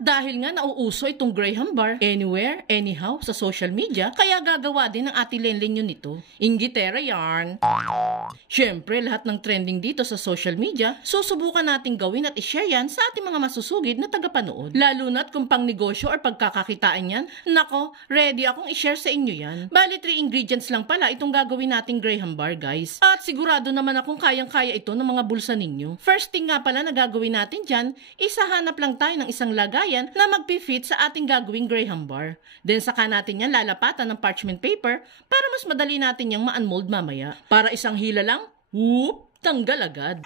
dahil nga nauuso itong Graham bar anywhere, anyhow sa social media, kaya gagawa din ng Ate Lenlen yun nito. Inggitera yarn. Siyempre, lahat ng trending dito sa social media, susubukan nating gawin at i-share yan sa ating mga masusugid na tagapanood. Lalo na't kung pang negosyo or pagkakakitaan yan, nako, ready akong i-share sa inyo yan. Bali 3 ingredients lang pala itong gagawin nating Graham bar, guys. At sigurado naman akong kayang-kaya ito ng mga bulsa ninyo. First thing nga pala na gagawin natin dyan, isahanap lang tayo ng isang lagayan na magpi-fit sa ating gagawing Graham bar. Then saka natin yan lalapatan ng parchment paper para mas madali natin yung ma-unmold mamaya. Para isang hila lang, whoop, tanggal agad.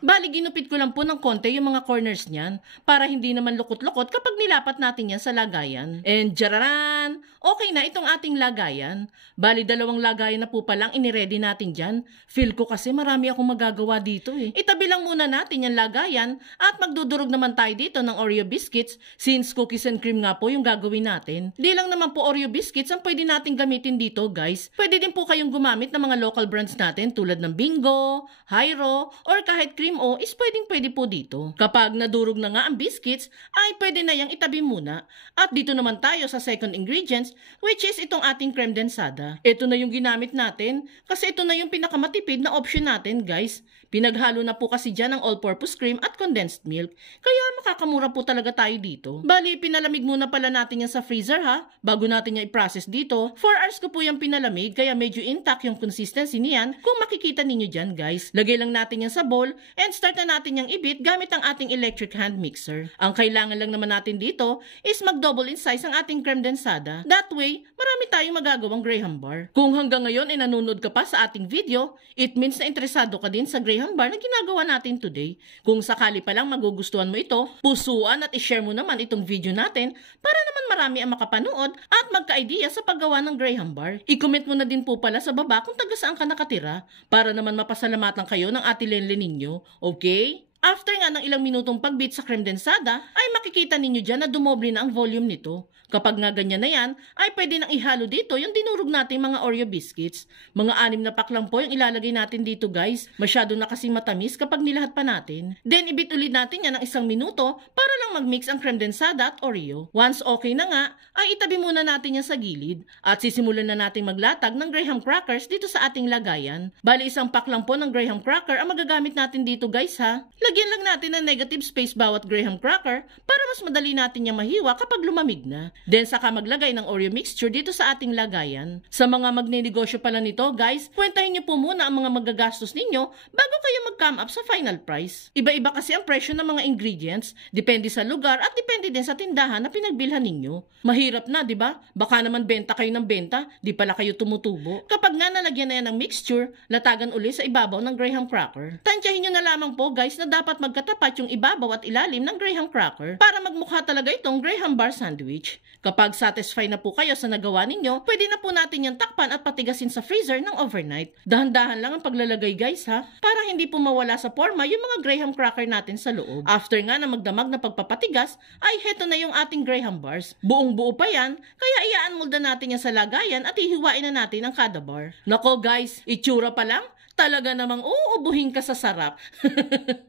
Bali, ginupit ko lang po ng konti yung mga corners niyan para hindi naman lukot-lukot kapag nilapat natin yan sa lagayan. And jararan! Okay na itong ating lagayan. Bali, 2 lagayan na po palang iniready natin dyan. Feel ko kasi marami akong magagawa dito eh. Itabi lang muna natin yung lagayan at magdudurog naman tayo dito ng Oreo biscuits since cookies and cream nga po yung gagawin natin. Di lang naman po Oreo biscuits ang pwede natin gamitin dito, guys. Pwede din po kayong gumamit ng mga local brands natin tulad ng Bingo, Hyro, or kahit cream o is pwedeng-pwede po dito. Kapag nadurog na nga ang biscuits, ay pwede na yang itabi muna. At dito naman tayo sa second ingredients, which is itong ating creme densada. Ito na yung ginamit natin kasi ito na yung pinakamatipid na option natin, guys. Pinaghalo na po kasi dyan ang all-purpose cream at condensed milk. Kaya makakamura po talaga tayo dito. Bali, pinalamig muna pala natin yan sa freezer ha, bago natin yan i-process dito. 4 hours ko po yung pinalamig, kaya medyo intact yung consistency niyan kung makikita ninyo dyan, guys. Lagay lang natin yan sa bowl and start na natin yung ibit gamit ang ating electric hand mixer. Ang kailangan lang naman natin dito is mag-double in size ang ating creme densada. That way, marami tayong magagawang Graham bar. Kung hanggang ngayon ay nanonood ka pa sa ating video, it means na interesado ka din sa Graham bar na ginagawa natin today. Kung sakali pa lang magugustuhan mo ito, pusuan at i-share mo naman itong video natin para naman marami ang makapanood at magka-idea sa paggawa ng Graham bar. I-comment mo na din po pala sa baba kung taga saan ka nakatira para naman mapasalamatan kayo ng Ate Lenlen ninyo. Okay? After nga ng ilang minutong pagbit sa creme densada, ay makikita ninyo dyan na dumoble na ang volume nito. Kapag nga ganyan na yan, ay pwede nang ihalo dito yung dinurog natin mga Oreo biscuits. Mga 6 na pack lang po yung ilalagay natin dito, guys. Masyado na kasi matamis kapag nilahat pa natin. Then ibit ulit natin yan ng 1 minuto para lang mag-mix ang creme densada at Oreo. Once okay na nga, ay itabi muna natin yan sa gilid. At sisimulan na natin maglatag ng Graham crackers dito sa ating lagayan. Bali 1 pack lang po ng Graham cracker ang magagamit natin dito, guys ha. Lagyan lang natin ng negative space bawat Graham cracker para mas madali natin yung mahiwa kapag lumamig na. Then saka maglagay ng Oreo mixture dito sa ating lagayan. Sa mga magnenegosyo pala nito, guys, kwentahin niyo po muna ang mga magagastos ninyo bago kayo mag-come up sa final price. Iba-iba kasi ang presyo ng mga ingredients, depende sa lugar at depende din sa tindahan na pinagbilhan ninyo. Mahirap na, di ba? Baka naman benta kayo ng benta, di pala kayo tumutubo. Kapag nga nalagyan na yan ng mixture, latagan uli sa ibabaw ng Graham cracker. Tansyahin niyo na lamang po, guys, na dapat magkatapat yung ibabaw at ilalim ng Graham cracker para magmukha talaga itong Graham bar sandwich. Kapag satisfied na po kayo sa nagawa ninyo, pwede na po natin yung takpan at patigasin sa freezer ng overnight. Dahan-dahan lang ang paglalagay, guys ha, para hindi po mawala sa forma yung mga Graham cracker natin sa loob. After nga na magdamag na pagpapatigas, ay heto na yung ating Graham bars. Buong-buo pa yan, kaya i-unmold na natin yan sa lagayan at ihiwain na natin ang kada bar. Nako guys, itsura pa lang, talaga namang uubuhin ka sa sarap.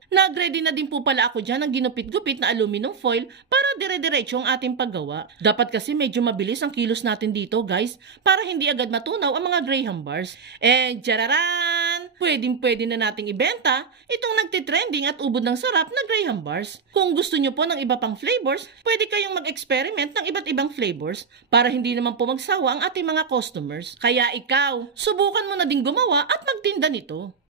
Nag-ready na din po pala ako dyan ng ginupit-gupit na aluminum foil para dire-diretso ang ating paggawa. Dapat kasi medyo mabilis ang kilos natin dito, guys, para hindi agad matunaw ang mga Graham bars. And jararan! Pwedeng-pwede na nating ibenta itong nagtitrending at ubod ng sarap na Graham bars. Kung gusto nyo po ng iba pang flavors, pwede kayong mag-experiment ng iba't ibang flavors para hindi naman po magsawa ang ating mga customers. Kaya ikaw, subukan mo na din gumawa at magtinda nito.